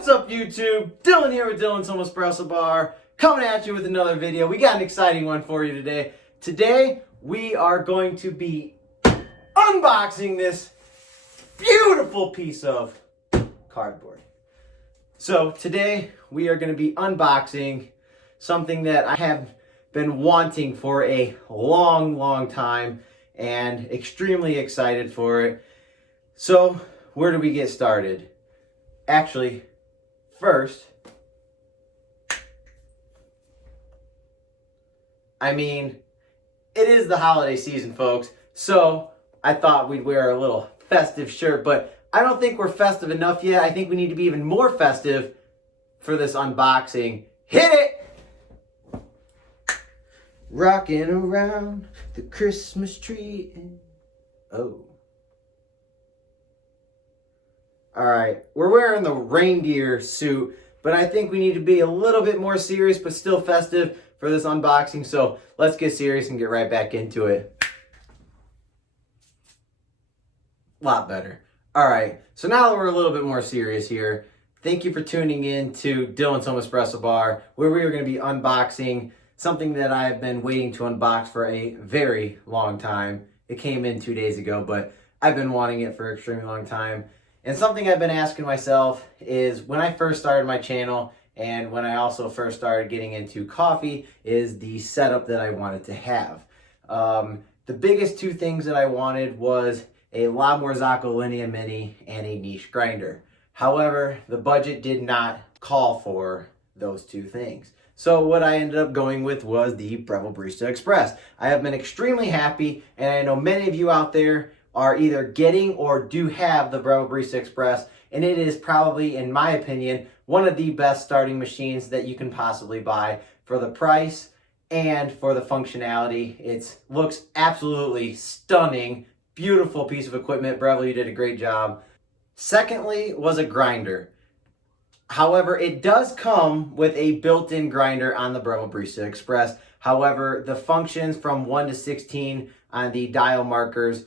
What's up, YouTube? Dylan here with Dylan's Home Espresso Bar, coming at you with another video. We got an exciting one for you today. Today, we are going to be unboxing this beautiful piece of cardboard. So today, we are going to be unboxing something that I have been wanting for a long time and extremely excited for it. So, where do we get started? Actually, first, it is the holiday season, folks, so I thought we'd wear a little festive shirt, but I don't think we're festive enough yet. I think we need to be even more festive for this unboxing. Hit it! Rocking around the Christmas tree. Oh. Alright, we're wearing the reindeer suit, but I think we need to be a little bit more serious but still festive for this unboxing, so let's get serious and get right back into it. A lot better. Alright, so now that we're a little bit more serious here, thank you for tuning in to Dylan's Home Espresso Bar, where we are going to be unboxing something that I have been waiting to unbox for a very long time. It came in 2 days ago, but I've been wanting it for an extremely long time. And something I've been asking myself is, when I first started my channel and when I also first started getting into coffee, is the setup that I wanted to have. The biggest two things that I wanted was a La Morzocco Linea Mini and a niche grinder. However, the budget did not call for those two things. So what I ended up going with was the Breville Barista Express. I have been extremely happy, and I know many of you out there are either getting or do have the Breville Barista Express, and it is probably, in my opinion, one of the best starting machines that you can possibly buy for the price and for the functionality. It looks absolutely stunning, beautiful piece of equipment. Breville, you did a great job. Secondly was a grinder. However, it does come with a built-in grinder on the Breville Barista Express. However, the functions from 1 to 16 on the dial markers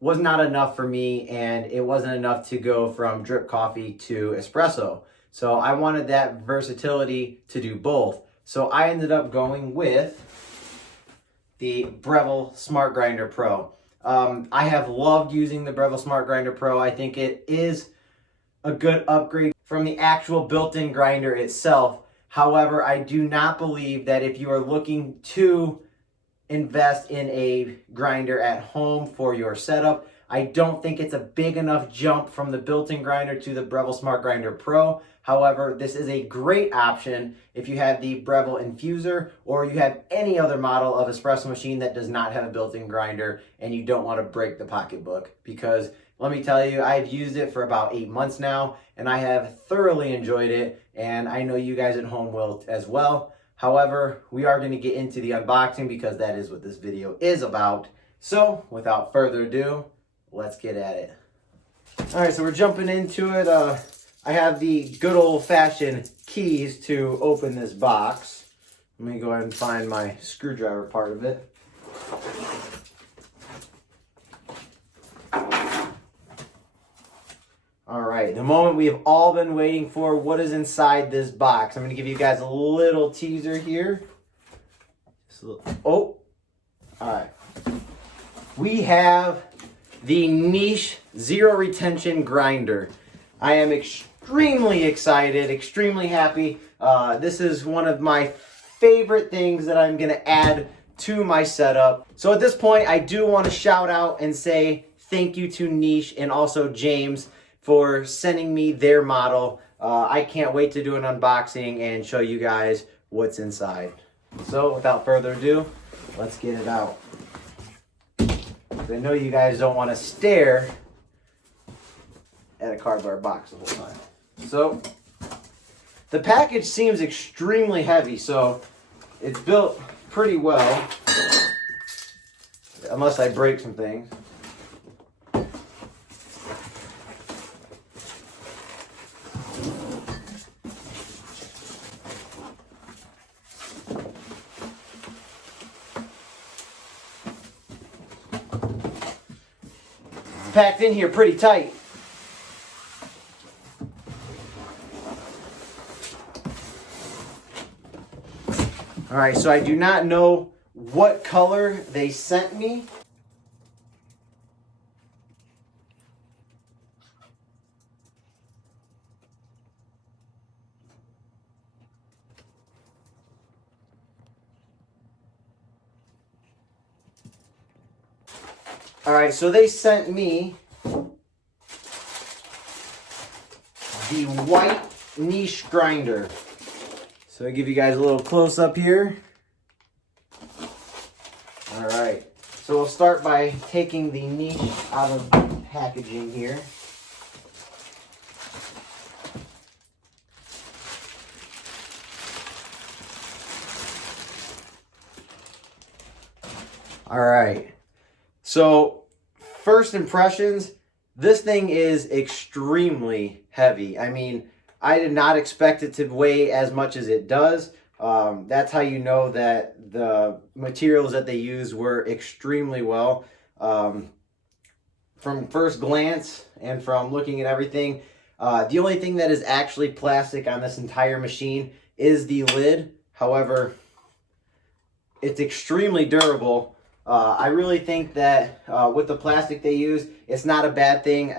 was not enough for me, and it wasn't enough to go from drip coffee to espresso. So I wanted that versatility to do both. So I ended up going with the Breville Smart Grinder Pro. I have loved using the Breville Smart Grinder Pro. I think it is a good upgrade from the actual built-in grinder itself. However, I do not believe that if you are looking to invest in a grinder at home for your setup, I don't think it's a big enough jump from the built-in grinder to the Breville Smart Grinder Pro. However, this is a great option if you have the Breville Infuser or you have any other model of espresso machine that does not have a built-in grinder and you don't want to break the pocketbook. Because let me tell you, I've used it for about 8 months now and I have thoroughly enjoyed it, and I know you guys at home will as well. However, we are going to get into the unboxing because that is what this video is about. So, without further ado, let's get at it. Alright, so we're jumping into it. I have the good old-fashioned keys to open this box. Let me go ahead and find my screwdriver part of it. Alright, the moment we have all been waiting for. What is inside this box? I'm going to give you guys a little teaser here. Oh! Alright. We have the niche zero retention grinder. I am extremely excited, extremely happy. This is one of my favorite things that I'm going to add to my setup. So at this point, I do want to shout out and say thank you to Niche and also James for sending me their model. I can't wait to do an unboxing and show you guys what's inside. So without further ado, let's get it out. I know you guys don't want to stare at a cardboard box the whole time. So the package seems extremely heavy, so it's built pretty well, unless I break some things. packed in here pretty tight. All right, so I do not know what color they sent me. All right, so they sent me the white niche grinder. So I'll give you guys a little close up here. All right, so we'll start by taking the niche out of the packaging here. All right, so first impressions, this thing is extremely heavy. I mean, I did not expect it to weigh as much as it does. That's how you know that the materials that they use were extremely well. From first glance and from looking at everything, the only thing that is actually plastic on this entire machine is the lid. However, it's extremely durable. I really think that with the plastic they use, it's not a bad thing.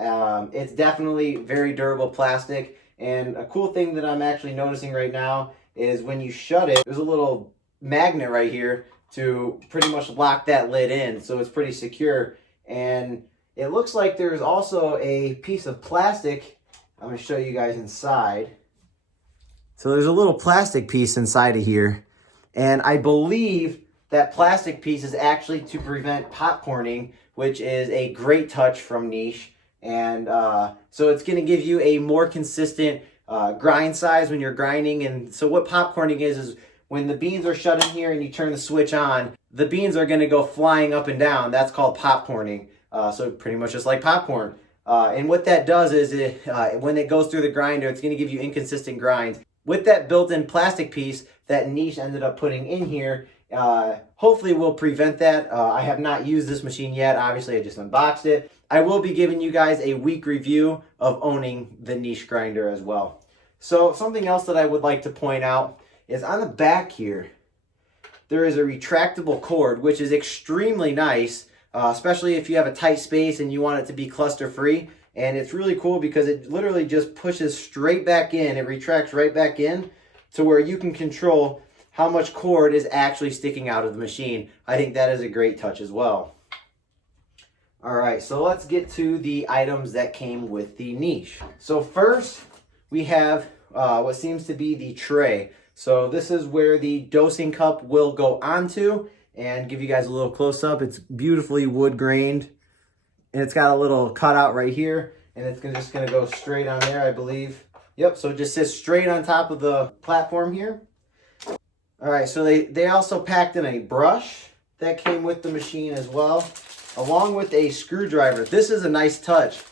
It's definitely very durable plastic. And a cool thing that I'm actually noticing right now is when you shut it, there's a little magnet right here to pretty much lock that lid in. So it's pretty secure. And it looks like there's also a piece of plastic. I'm going to show you guys inside. So there's a little plastic piece inside of here. And I believe that plastic piece is actually to prevent popcorning, which is a great touch from Niche. And so it's going to give you a more consistent grind size when you're grinding. And so what popcorning is when the beans are shut in here and you turn the switch on, the beans are going to go flying up and down. That's called popcorning. So pretty much just like popcorn. And what that does is when it goes through the grinder, it's going to give you inconsistent grinds. With that built-in plastic piece that Niche ended up putting in here, hopefully will prevent that. I have not used this machine yet. Obviously, I just unboxed it. I will be giving you guys a week review of owning the Niche grinder as well. So something else that I would like to point out is on the back here, there is a retractable cord, which is extremely nice, especially if you have a tight space and you want it to be cluster-free. And it's really cool because it literally just pushes straight back in. It retracts right back in to where you can control how much cord is actually sticking out of the machine. I think that is a great touch as well. All right, so let's get to the items that came with the Niche. So first, we have what seems to be the tray. So this is where the dosing cup will go onto, and give you guys a little close up. It's beautifully wood grained, and it's got a little cutout right here, and it's just gonna go straight on there, I believe. Yep, so it just sits straight on top of the platform here. All right, so they also packed in a brush that came with the machine as well, along with a screwdriver. This is a nice touch.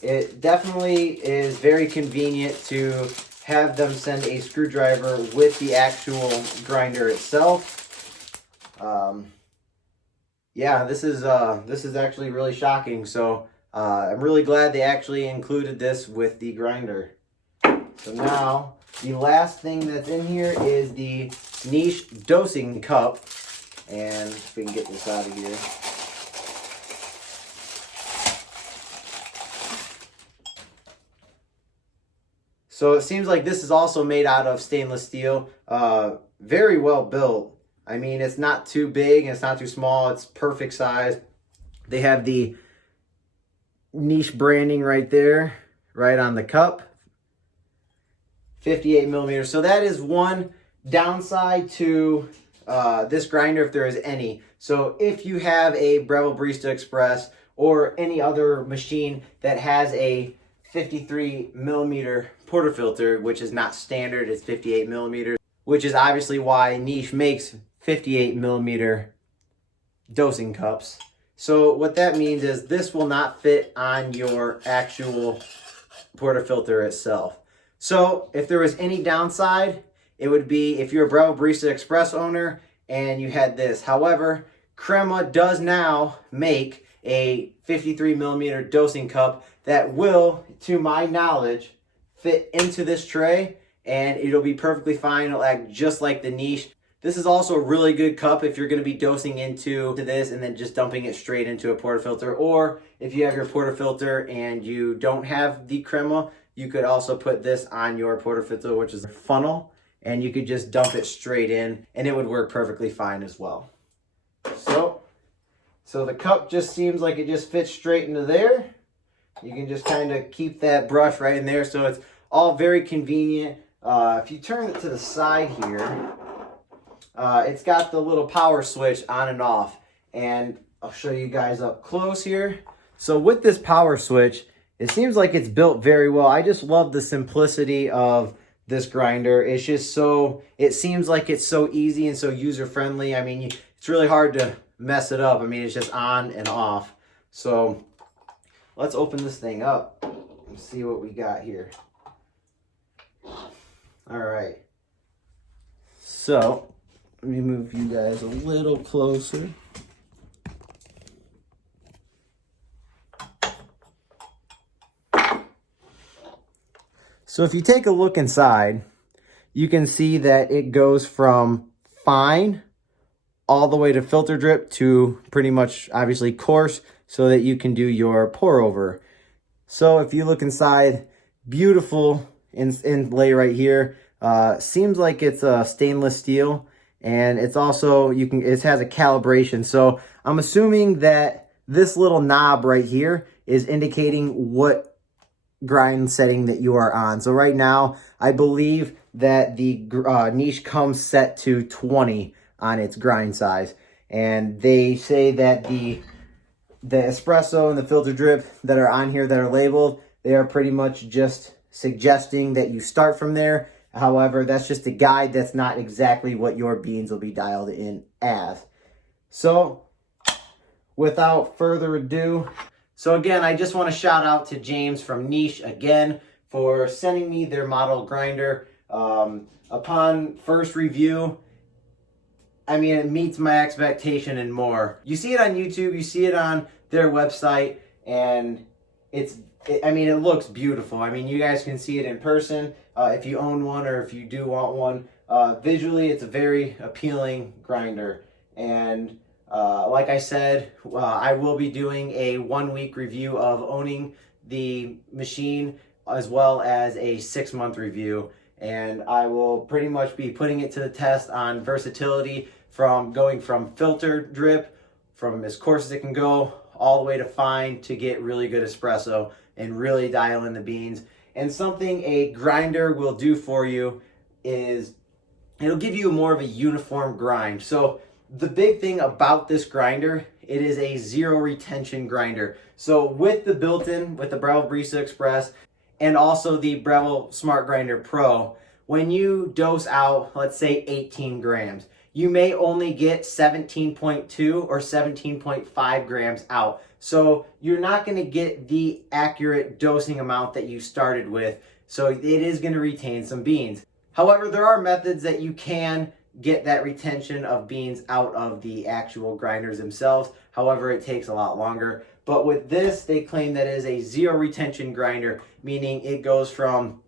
It definitely is very convenient to have them send a screwdriver with the actual grinder itself. Yeah, this is actually really shocking. So I'm really glad they actually included this with the grinder. So now the last thing that's in here is the Niche dosing cup. And if we can get this out of here. So it seems like this is also made out of stainless steel. Very well built. I mean, it's not too big and it's not too small. It's perfect size. They have the Niche branding right there, right on the cup. 58 millimeters. So that is one downside to this grinder, if there is any. So if you have a Breville Barista Express or any other machine that has a 53 millimeter portafilter, which is not standard, it's 58 millimeters, which is obviously why Niche makes 58 millimeter dosing cups. So what that means is this will not fit on your actual portafilter itself. So if there was any downside, it would be if you're a Breville Barista Express owner and you had this. However, Crema does now make a 53 millimeter dosing cup that will, to my knowledge, fit into this tray and it'll be perfectly fine. It'll act just like the niche. This is also a really good cup if you're going to be dosing into this and then just dumping it straight into a portafilter. Or if you have your portafilter and you don't have the crema, you could also put this on your portafilter, which is a funnel, and you could just dump it straight in and it would work perfectly fine as well. So the cup just seems like it just fits straight into there. You can just kind of keep that brush right in there. So it's all very convenient. If you turn it to the side here, it's got the little power switch on and off, and I'll show you guys up close here. So with this power switch, it seems like it's built very well. I just love the simplicity of this grinder. It's just so, it seems like it's so easy and so user-friendly. I mean, it's really hard to mess it up. I mean, it's just on and off. So let's open this thing up and see what we got here. All right. So let me move you guys a little closer. So if you take a look inside, you can see that it goes from fine all the way to filter drip to pretty much obviously coarse, so that you can do your pour over. So if you look inside, beautiful inlay right here. Seems like it's a stainless steel, and it's also, it has a calibration. So I'm assuming that this little knob right here is indicating what grind setting that you are on. So right now, I believe that the niche comes set to 20 on its grind size. And they say that the espresso and the filter drip that are on here that are labeled, they are pretty much just suggesting that you start from there. However, that's just a guide. That's not exactly what your beans will be dialed in as. So without further ado, so again, I just want to shout out to James from Niche again for sending me their model grinder. Upon first review, I mean, it meets my expectation and more. You see it on YouTube, you see it on their website, and I mean, it looks beautiful. I mean, you guys can see it in person if you own one or if you do want one. Visually, it's a very appealing grinder. And like I said, I will be doing a 1-week review of owning the machine, as well as a 6-month review. And I will pretty much be putting it to the test on versatility, from going from filter drip, from as coarse as it can go, all the way to fine to get really good espresso and really dial in the beans. And something a grinder will do for you is it'll give you more of a uniform grind. So the big thing about this grinder, it is a zero retention grinder. So with the built-in, with the Breville Barista Express and also the Breville Smart Grinder Pro, when you dose out, let's say 18 grams, you may only get 17.2 or 17.5 grams out. So you're not going to get the accurate dosing amount that you started with. So it is going to retain some beans. However, there are methods that you can get that retention of beans out of the actual grinders themselves. However, it takes a lot longer. But with this, they claim that it is a zero retention grinder, meaning it goes from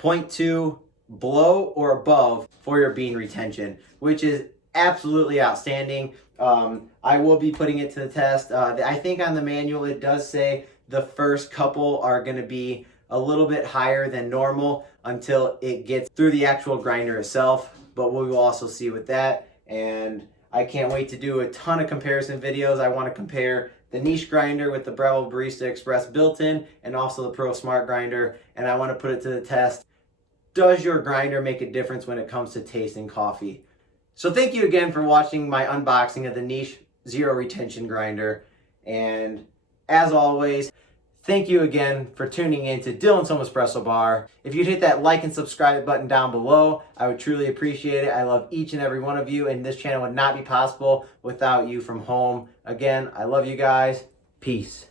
0.2 below or above for your bean retention, which is absolutely outstanding. I will be putting it to the test. I think on the manual it does say the first couple are going to be a little bit higher than normal until it gets through the actual grinder itself, but we will also see with that. And I can't wait to do a ton of comparison videos. I want to compare the niche grinder with the Breville Barista Express built-in and also the Pro Smart grinder, and I want to put it to the test. Does your grinder make a difference when it comes to tasting coffee? So thank you again for watching my unboxing of the Niche Zero Retention Grinder. And as always, thank you again for tuning in to Dylan's Home Espresso Bar. If you'd hit that like and subscribe button down below, I would truly appreciate it. I love each and every one of you, and this channel would not be possible without you from home. Again, I love you guys. Peace.